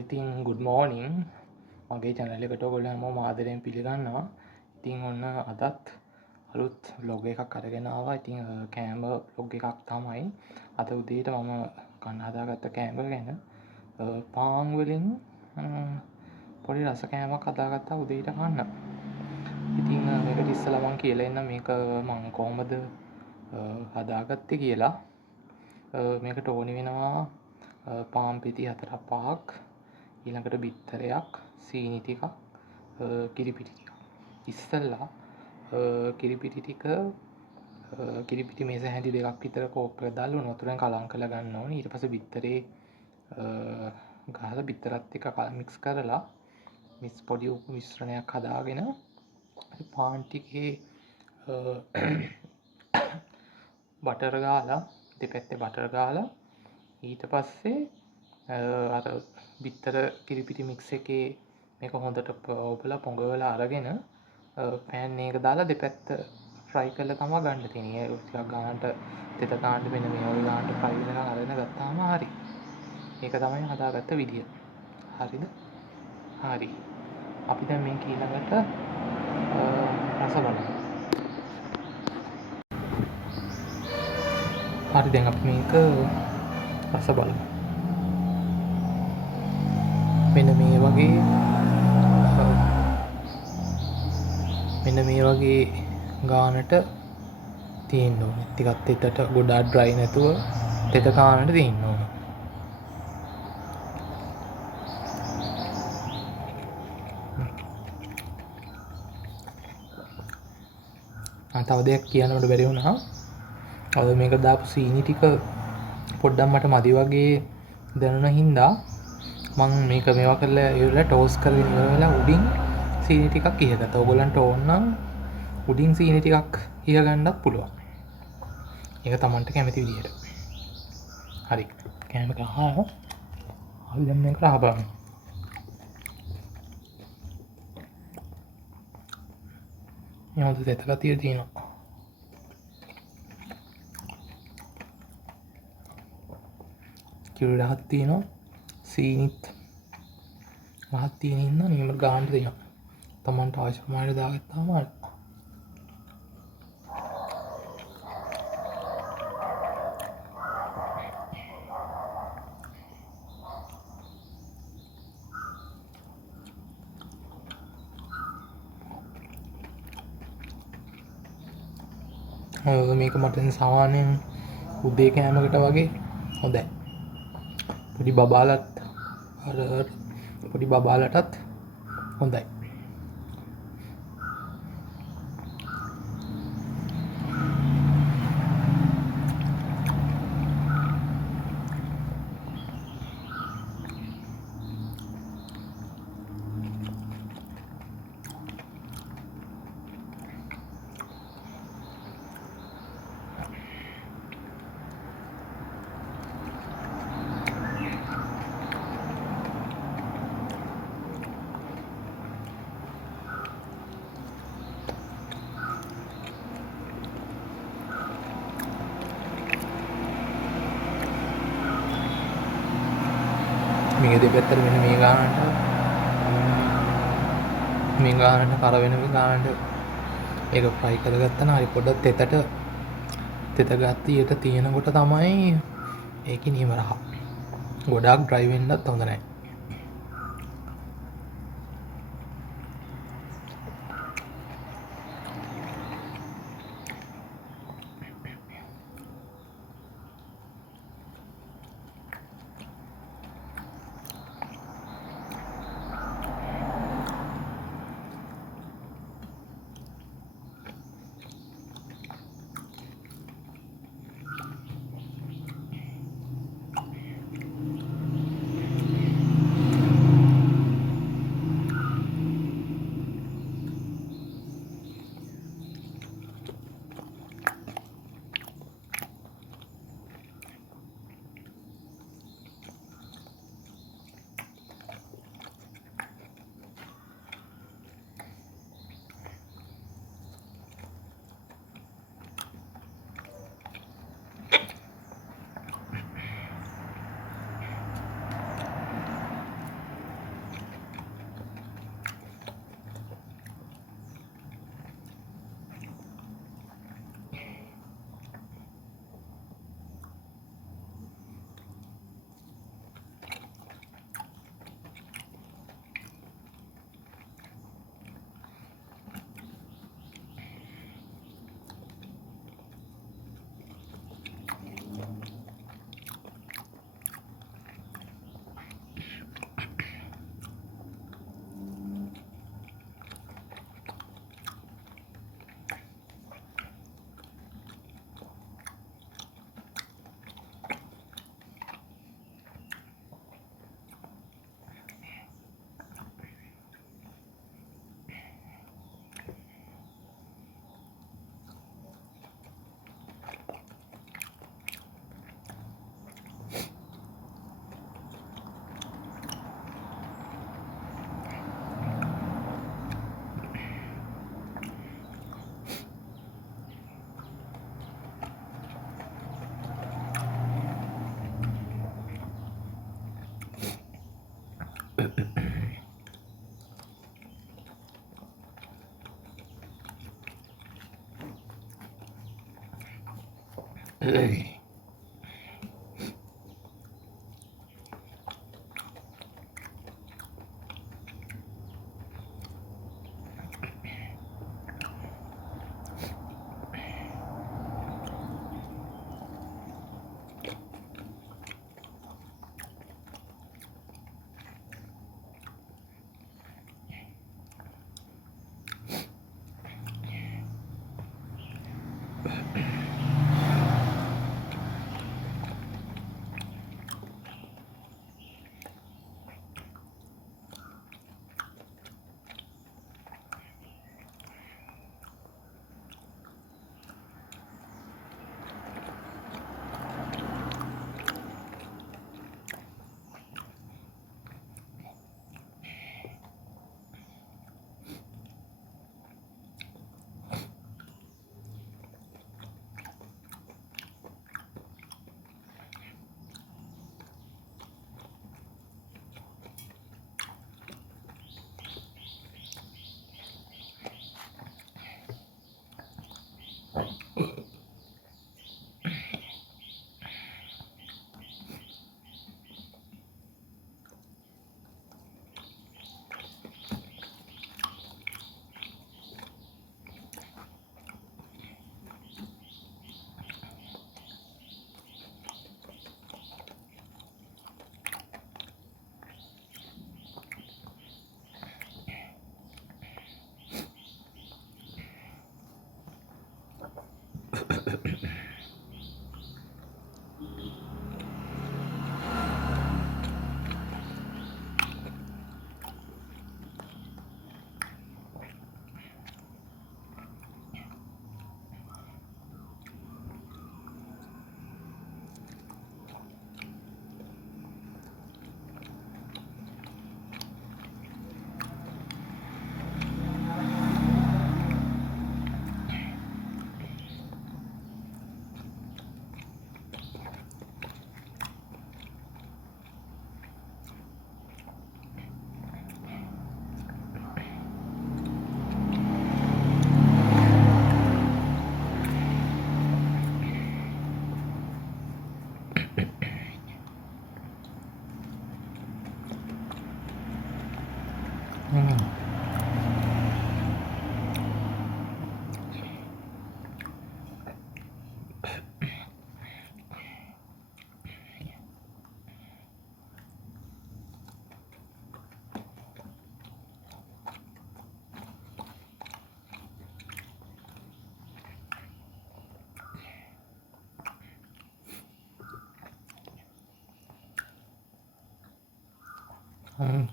ඉතින් good morning මගේ channel එකට ඔයගොල්ලෝ හැමෝම ආදරයෙන් පිළිගන්නවා. ඉතින් ඔන්න අදත් අලුත් vlog එකක් අරගෙන ආවා. ඉතින් කෑම vlog එකක් තමයි. අද උදේට මම කන්න හදාගත්ත කෑම ගැන පාන් වලින් පොඩි රස කෑමක් හදාගත්තා උදේට කන්න. ඉතින් මේකට ඉස්සෙල්ලා මම කියලා ඉන්න මේක මම කොහොමද හදාගත්තේ කියලා. මේකට ඕනි වෙනවා පාන් පිටි 4-5ක්, ඊළඟට බිත්තරයක්, සීනි ටිකක්, කිරිපිටි ටිකක්. ඉස්සෙල්ලා කිරිපිටි මේස හැඳි දෙකක් විතර කෝප්පයකට දාලා ලුණු වතුරෙන් කලවම් කරලා ගන්න ඕනේ. ඊට පස්සේ බිත්තරේ ගහලා බිත්තරත් එක්ක මික්ස් කරලා පොඩි උපු මිශ්‍රණයක් හදාගෙන පාන් ටිකේ බටර් ගාලා දෙපැත්තේ බටර් ගාලා ඊට පස්සේ අර බිත්තර කිරිපිටි මික්ස් එකේ මේක හොඳට ඔබලා පොඟවලා අරගෙන පෑන් එක දාලා දෙපැත්ත ෆ්‍රයි කරලා තමයි ගන්න තියෙන්නේ. ඒක ටිකක් ගන්නට තෙත ගන්න වෙන මේ වගේ ගන්නට ෆ්‍රයි වෙනකන් අරගෙන ගත්තාම හරි. ඒක තමයි හදාගත්ත විදිය. හරිද? හරි. අපි දැන් මේක ඊළඟට රස බලමු. හරි දැන් අපි මේක රස බලමු. මෙන්න මේ වගේ ගානට තියෙන්න ඕනේ. ටිකක් තෙතට ගොඩාක් ඩ්‍රයි නැතුව තෙත ගානට තියෙන්න ඕනේ. තව දෙයක් කියන්නට බැරි වුණා. අද මේක දාපු සීනි ටික පොඩ්ඩක් මට මදි වගේ දැනුණ හින්දා මම මේක මේවා කරලා ඉවරලා ටෝස් කරගෙන ඉවරලා උඩින් සීනි ටිකක් ඉහගත්තා. ඔයගොල්ලන්ට ඕන නම් උඩින් සීනි ටිකක් ඉහගන්නත් පුළුවන්. ඒක Tamanට කැමති විදිහට. හරි. කෑම එක අහනවා. අපි දැන් මේක අහපන්. මේ හොඳ තෙත ගතිය තියෙනවා. කිරි රහක් තියෙනවා. සීනිත් රහක් තියෙන ඉන්න නියම ගාන්න දෙනවා. Tamanට අවශ්‍ය ප්‍රමාණයට දාගත්තාම හරි. මේක මට සාමාන්‍යයෙන් උදේ කෑමකට වගේ හොඳයි. පොඩි බබාලටත් හොඳයි. මේ දෙපැත්තට මෙන්න මේ ගානට කර වෙන මේ ගානට ඒක ෆ්‍රයි කරගත්තා නම් හරි පොඩ්ඩක් තෙත ගතියට තියෙනකොට තමයි ඒකේ නියම රහ. ගොඩාක් ඩ්‍රයි වෙන්නත් හොඳ නැහැ.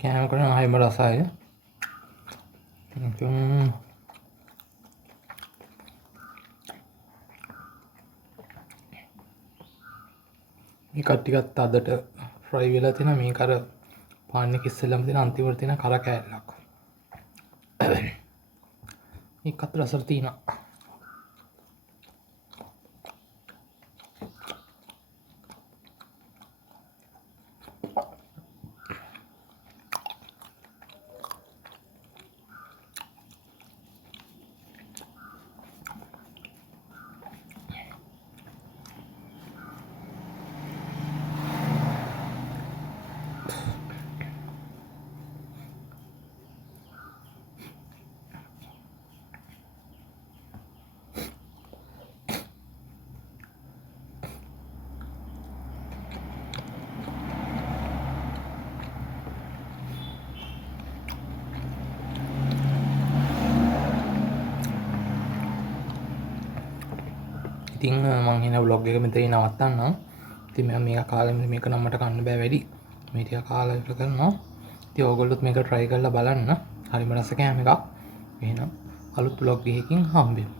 කෑම කරන හරිම රසයි. ඉතින් මේක ටිකක් අදට ෆ්‍රයි වෙලා තියෙන මේක අර පාන් එක ඉස්සෙල්ලාම තියෙන අන්තිමට තියෙන කර කෑල්ලක්. මේකත් රසට තියෙනවා. ඉතින් මං එන vlog එක මෙතනින් නවත්තන්නම්. ඉතින් මම මේක කාලා මේක නම් මට කන්න බෑ වැඩි. මේ ටික කාලා ඉවර කරනවා. ඉතින් ඕගොල්ලොත් මේක try කරලා බලන්න. හරිම රස කෑම එකක්. එහෙනම් අලුත් vlog එකකින් හම්බෙමු.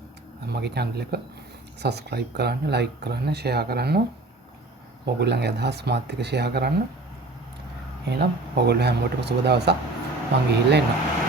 මගේ channel එක subscribe කරන්න, like කරන්න, share කරන්න. ඕගොල්ලන්ගේ අදහස් මාත් එක්ක share කරන්න. එහෙනම් ඕගොල්ලෝ හැමෝටම සුබ දවසක්. මං ගිහිල්ලා එන්නම්.